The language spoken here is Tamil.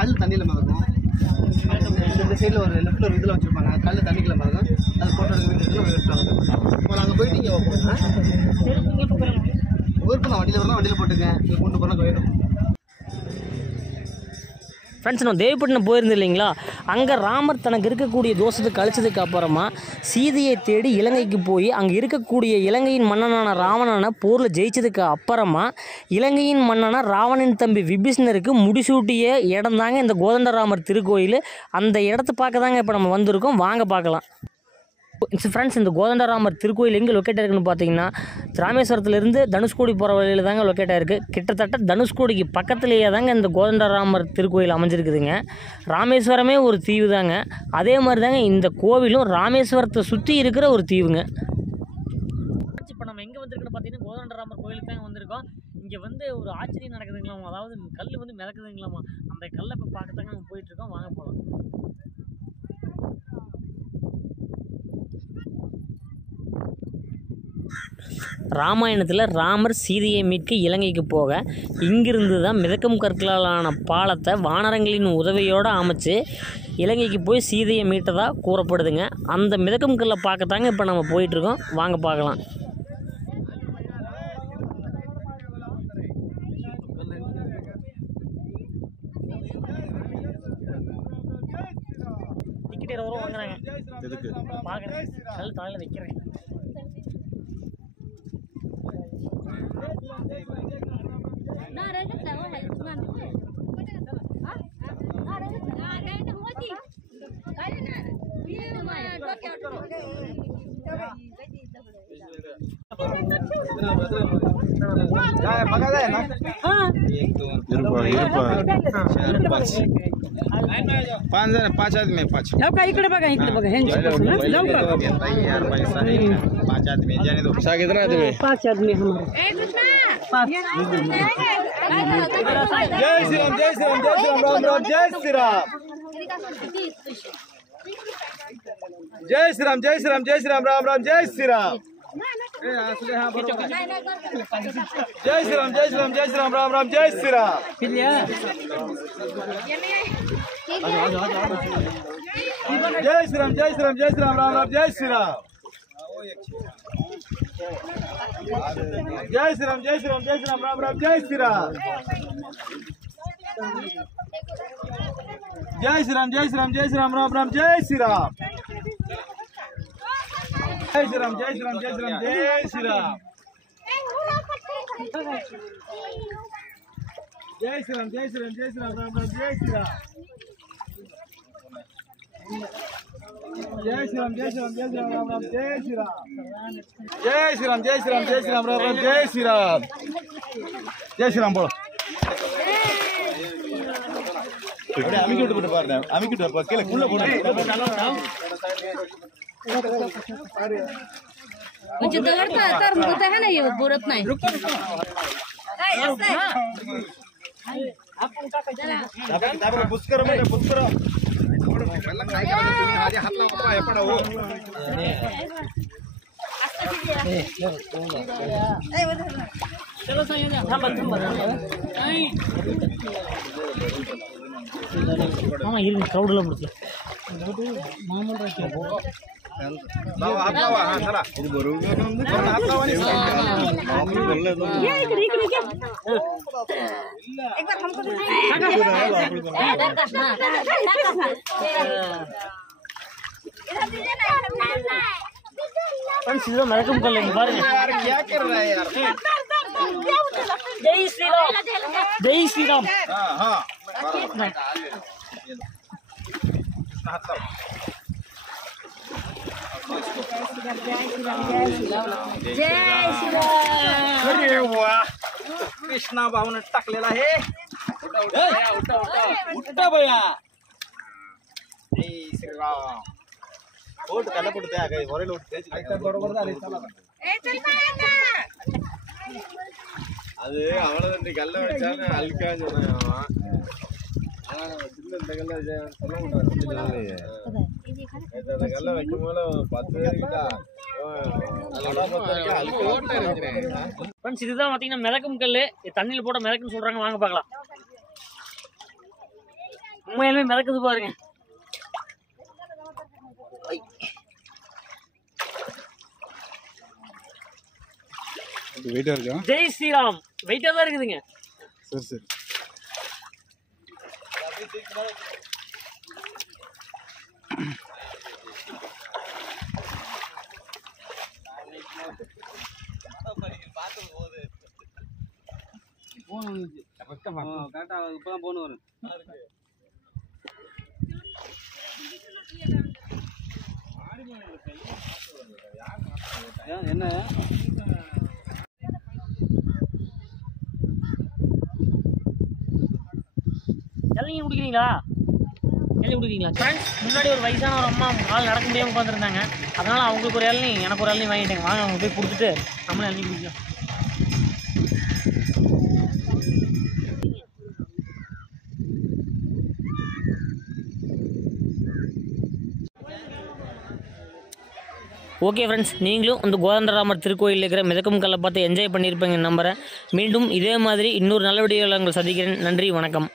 கல் தண்ணியில் மிதக்கும். இந்த சைடில் ஒரு லெஃப்ட்டில் ஒரு இதில் வச்சுருப்பாங்க. கல் தண்ணிக்குள்ள மிதக்கும். அது ஃபோட்டோ எடுக்க வீட்டுக்கு விட்டுருவாங்க. இப்போ நாங்கள் போயிட்டு இங்கே ஊருக்கு நான் வண்டியில் வரலாம், வண்டியில் போட்டுங்க. இங்கே கொண்டு போனால் போயிடும். ஃப்ரெண்ட்ஸ், நான் தேவிப்பட்டினம் போயிருந்தேன் இல்லைங்களா, அங்கே ராமர் தனக்கு இருக்கக்கூடிய தோஷத்தை கழிச்சதுக்கு அப்புறமா சீதையை தேடி இலங்கைக்கு போய் அங்கே இருக்கக்கூடிய இலங்கையின் மன்னனான ராவணனை போரில் ஜெயிச்சதுக்கு அப்புறமா இலங்கையின் மன்னனான ராவணன் தம்பி விபீஷணருக்கு முடிசூட்டிய இடம் தாங்க இந்த கோதண்டராமர் திருக்கோயில். அந்த இடத்த பார்க்க தாங்க இப்போ நம்ம வந்திருக்கோம். வாங்க பார்க்கலாம். ஃப்ரெண்ட்ஸ், இந்த கோதண்டராமர் திருக்கோயில் எங்கே லொக்கேட் ஆயிருக்குன்னு பார்த்தீங்கன்னா, ராமேஸ்வரத்துலேருந்து தனுஷ்கோடி போகிற வழியில் தாங்க லொக்கேட் ஆயிருக்கு. கிட்டத்தட்ட தனுஷ்கோடிக்கு பக்கத்துலேயே தாங்க இந்த கோதண்டராமர் திருக்கோயில் அமைஞ்சிருக்குதுங்க. ராமேஸ்வரமே ஒரு தீவு தாங்க. அதே மாதிரி தாங்க இந்த கோவிலும் ராமேஸ்வரத்தை சுற்றி இருக்கிற ஒரு தீவுங்க. இப்போ நம்ம எங்கே வந்திருக்குன்னு பார்த்தீங்கன்னா, கோதண்டராமர் கோயிலுக்கு தாங்க வந்திருக்கோம். இங்கே வந்து ஒரு ஆச்சரியம் நடக்குதுங்களாமா, அதாவது கல் வந்து மிதக்குதுங்களாமா. அந்த கல்லை இப்போ பார்க்கத்தாங்க நம்ம போயிட்டுருக்கோம். வாங்க போகலாம். ராமாயணத்தில் ராமர் சீதையை மீட்க இலங்கைக்கு போக இங்கிருந்து தான் மிதக்கும் கற்களாலான பாலத்தை வானரங்களின் உதவியோடு அமைச்சு இலங்கைக்கு போய் சீதையை மீட்டதாக கூறப்படுதுங்க. அந்த மிதக்கும் கல்லை பார்க்கத்தாங்க இப்போ நம்ம போயிட்டுருக்கோம். வாங்க பார்க்கலாம். டிக்கெட் 20 ரூபா வாங்குறாங்க. பார்க்குறேன், கல் தலையில் வைக்கிறேன். पाच आदमी पाच इकडे बघा, इकडे बघा. 5 आदमी जाने दो. कितना आदमी? 5 आदमी हमारे. जय श्री राम, जय श्री राम, जय श्री राम, राम राम, जय श्री राम, जय श्री राम, जय श्री राम, जय श्री राम, राम राम, जय श्री राम, जय श्री राम, जय श्री राम, जय श्री राम, राम राम, जय श्री राम, जय श्री राम, जय श्री राम, जय श्री राम, राम राम, जय श्री राम, जय श्री राम, जय श्री राम, जय श्री राम, राम राम, जय श्री राम, जय श्री राम, जय श्री राम, जय श्री राम, राम राम, जय श्री राम, जय श्री राम, जय श्री राम, जय श्री राम, जय श्री राम, जय श्री राम, जय श्री राम, जय श्री राम, राम राम, जय श्री राम, जय श्री राम, जय श्री राम, जय श्री राम, राम राम, जय श्री राम, जय श्री राम, जय श्री राम, जय श्री राम, राम राम, जय श्री राम, जय श्री राम बोलो. आम्ही कुठे कुठे पार आम्ही कुठे केलं कुठलं कुठे म्हणजे दगड तर मृत आहे ना, येऊ बोलत नाही. पुष्कर म्हणजे पुष्कर काय करायचं तुम्ही आधी हात लावून पाय पडावं. चलो सांगा, थांबा थांबा. ஆமாம் இருக்கு, க்ரௌடெல்லாம் பிடிச்சி மாமூல் हात लावा. हा चला हात लावा. மறக்கும் கொள்ள பாருங்க. क्या कर रहा है यार? जय श्री राम, जय श्री राम. हाँ हाँ हात लावा. अरे वा, कृष्णा भाऊन टाकलेला आहे. उठा बया. जय श्रीराम. ओट त्याला पडते काही वरेल उठते बरोबर झाले. அது அவ்வளவு கல்ல வச்சாலும் அழுக்கான்னு சொன்னான். கல்ல வைக்கும் போல 10 பேருக்கிட்ட இதுதான் பாத்தீங்கன்னா மிதக்கும் கல். தண்ணியில் போட மிதக்குன்னு சொல்றாங்க. வாங்க பார்க்கலாம். உண்மையிலுமே மிதக்குது பாருங்க. வெயிட்டா இருக்கா? ஜெய் ஸ்ரீராம். வெயிட்டா தான் இருக்குதுங்க. சரி சரி. போன் வந்துச்சு கரெக்டா இப்பதான் போன் வரும். என்ன இளநீ குடிக்கிறீங்களா? இளநீ குடிக்கிறீங்களா? ஃப்ரெண்ட்ஸ், முன்னாடி ஒரு வயசான ஒரு அம்மா ஆள் நடக்க முடியாமல் உட்காந்துருந்தாங்க. அதனால் அவங்களுக்கு ஒரு இளநீ, எனக்கு ஒரு இளநீ வாங்கிட்டேங்க. வாங்க அவங்க போய் கொடுத்துட்டு நம்மளும் இளநீ குடிக்கலாம். ஓகே ஃப்ரெண்ட்ஸ், நீங்களும் இந்த கோதண்டராமர் திருக்கோயிலில் இருக்கிற மிதக்கும் கல்லை பார்த்து என்ஜாய் பண்ணியிருப்பீங்க நம்புகிறேன். மீண்டும் இதே மாதிரி இன்னொரு நல்ல வீடியோவில் உங்களை சந்திக்கிறேன். நன்றி, வணக்கம்.